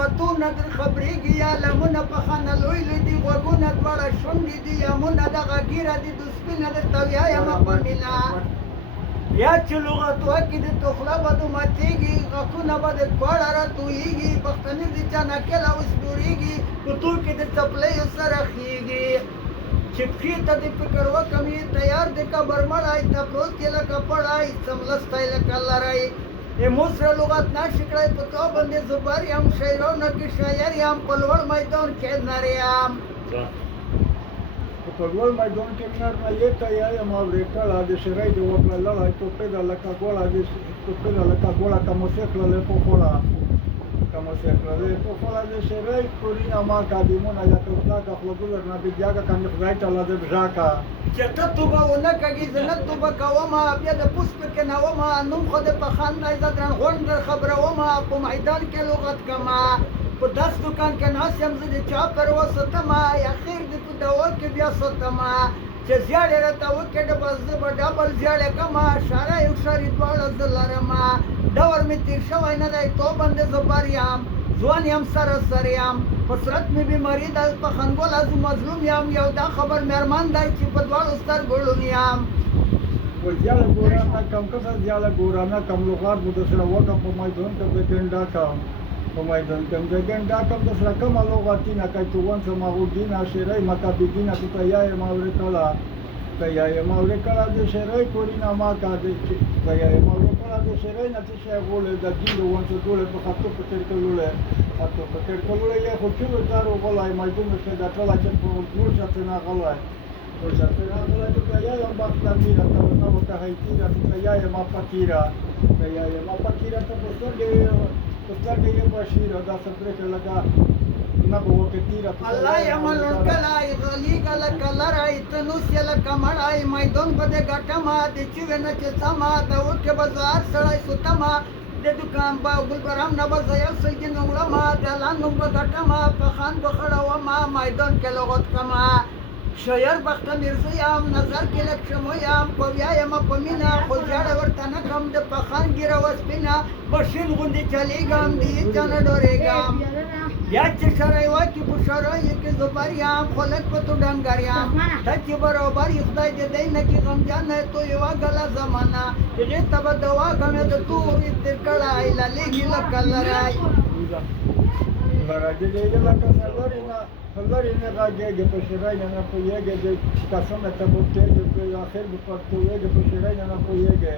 لغتونه در خبرېږي یا لمونه په خانه لوی لوی دي غوږونه دواړه شونډې دي یمونه دغه ګیره دي د سپینه درته ویایمه په مینه یا چې لغت وکړي د توخله به د ماتېږي غاښونه به د دواړه راتویېږي پښتني د چانکل او سپورېږي په تو کې د څپلیو سره خېږي چې پښې ته د فکر وکم یې تیار د قبر مړی ته پروت یې لکه پړی څملستی لکه لری مو سره لغت ناشي کړی په تو باندې زبر یم شاعرانو کې شاعر یم په لوړ میدان کې نر یم په لوړ میدان کې نر نه یې تیایم اورېکړه د شرۍ د وکړه لړی ټوپې ده لکه ګوړه د ټوپې ده لکه ګوړه که مو سیکړلې په خوړه که مو سیکړلې په خوړه د شرۍ پورینه ما کادیمونه یا توسلاکه خلګو درنه د بیاګه کنې خدای تعالی د بژاکه چې ته توبه ونه کږي زه نه توبه کومه بیا د پوس پکې نومه نوم خو د پخان دی زه درن غونډ در خبرومه په میدان کې لغت کمه په داس دکان کې ناست یم زه د چا پر وسطمه یا خیر دې په دوا کې بیا ستمه چې زیاړې راته وکړې ډبل زه به ډبل زیاړې کمه شاره یو شاري دواړه زه لرمه ډور مې تېر شوی نه دی تو باندې زه بر یم ځوان یم سره سر یم په صورت مې بیماري ده په خنګول زه مظلوم یم یو دا خبر مېرمن دی چې په دواړو سترګو ړوند یم زیاله ګورانه کم کسه زیاله ګورانه کم لغات مو درسره وکړم په میدان کې د ګنډا کم په میدان کې د ګنډا کم درسره کومه لغاتینه کوي چې ونڅه مغودینه شیرۍ مکابدینه ته تیایم اورېکړه تیایم اورېکړه د شیرۍ کورینه ما کاده تیایم اورېکړه د شیرۍ نه چې شی غولې د ګیرو ونڅه ټولې په خطو په تېر کولې خطو په تېر کولې یې خو چې وتارو غلای میدان کې د ټوله چې په ټول شته نه غلای Tayaya baklamira, tabanao kahaitira, tayaya mapakira, tayaya mapakira, tasarge bashira, da sabreke laga, nabu waketira. Allah yamalun kalai, ghaliga la kalarai, tanusya la kamarai, maidon bade gatama, de chivena chesama, da uke bazar sarai sutama, de dukan ba gulbaram na bazaya sulgin ulama, de lanum bagatama, pakhan bakharawama, maidon ke logot kama. شاعر بخت مرزه یم نظر کې لک شمو یم په بیا یم په مینا خو زیاړه ورته نه کم د پخان ګیره وسپینه بشین غوندې چلیږم د هېچا نه ډارېږم یا چې شرۍ واکي په شرۍ کې زبر یم خو لږ په تو ډنګر یم ته چې برابر یې خدای دې دی نه کې غمجانه تو یوه ګله زمانه هغې ته به دوا کمې د تورې تېر کړی للیږي لکه لری لري نه غاګېږي په شرۍ نه پوهېږي د قسمه ته بوټېږي په آخر به پښتوېږي په شرۍ نه پوهېږي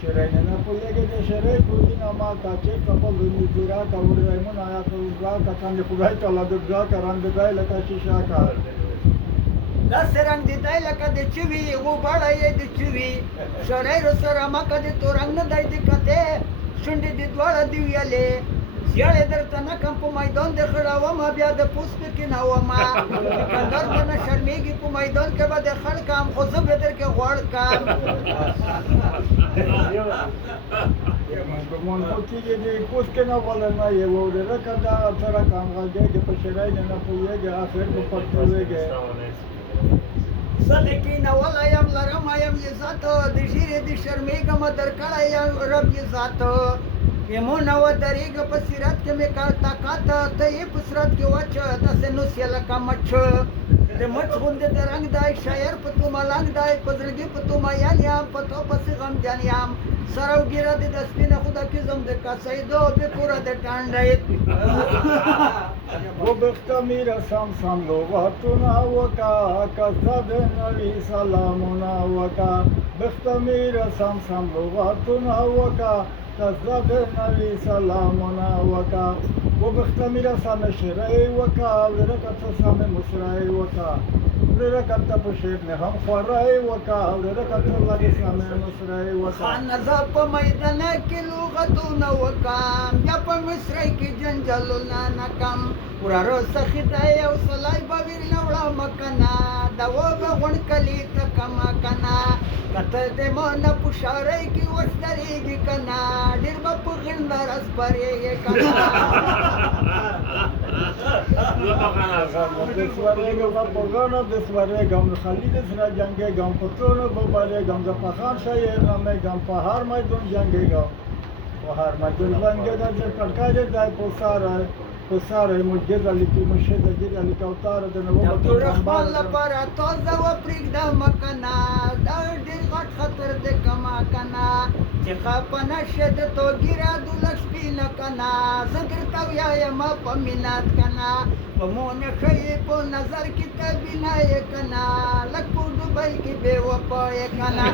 شرۍ نه پوهېږي د شرۍ کورینه ما کا چې کبل د میرا کا ورایمون آیا ته ځا کا څنګه خدای تعالی د ځا کا رنگ دی لکه شیشه کا داسې رنګ دی لکه د چوي غوبړه یې د چوي شرۍ سره مکه د تو رنګ نه دی د کته شونډې د دواړه دی ویلې زیاړې درته نه کم په میدان د خړاومه بیا د پوس پکې نه ومه دوکاندار به نه شرمېږي په میدان کې به د خړ کم خو زه به در کې غوړ کم مونږ کېږي د پوس کې نه ولا نه یې وړه کدا سره کام غږی په شرای نه پوهېږي اخر په پټويږي صدقې نه ولا یم لرم یم عزت د ژیرې د شرمېږم در کړی یم رب عزت یمو نو درېږه په سیرت کې مې کار طاقت ته یې په سرت کې وچه داسې نوس یې لکه مچ د مچ غوندې د رنګ دی شاعر په تو ملنګ دی په زړګي په تو میین یم په تو پسې غمجن یم سره وګیره د سپینه خدا کې زم د کاسیدو بې کوره د ټانډی وبخته میرسم سم لغتونه وکا کزد نبی سلامونه وکا بخته میرسم سم لغتونه وکا کزد نبی سلامونه وکا وبخته میرسم شرعی وکا ورکت سم مشرعی وکا ورکت په شیر نه هم خورای وکا ورکت لګ سم مشرعی وکا خان ز په میدان کې لغتونه وکا یا په مشرعی کې جنجالونه نکم ورارو سخیدای او سلای باور نوړه مکنا دا و به غون کلی تکما کنا کته دې مون پښارای کی وستریږي کنا ډیر په غندر اس پرې کنا د سوارېګو په غاڼه د سوارېګم خالد سره جنگېګم په ټولو په باندې ګم د پخان شای نه مې ګم په هر میدان جنگېګم هر مایدون ونگه دا جه پرکاجه دای پساره مجگه دالی که مشه دگی دالی کوتاره دنو د عبدالرحمن لپاره توزه وپرېږده مه کنه دا ډېر غټ خطر دی کما کنه چې خفه نه شې د توګیره دولک سپینه کنه زه درته ویایم په مینت کنه په مو نه ښیې په نظر کې ته بنا یې کنه لږ په ډوبۍ کې بې وفا یې کنه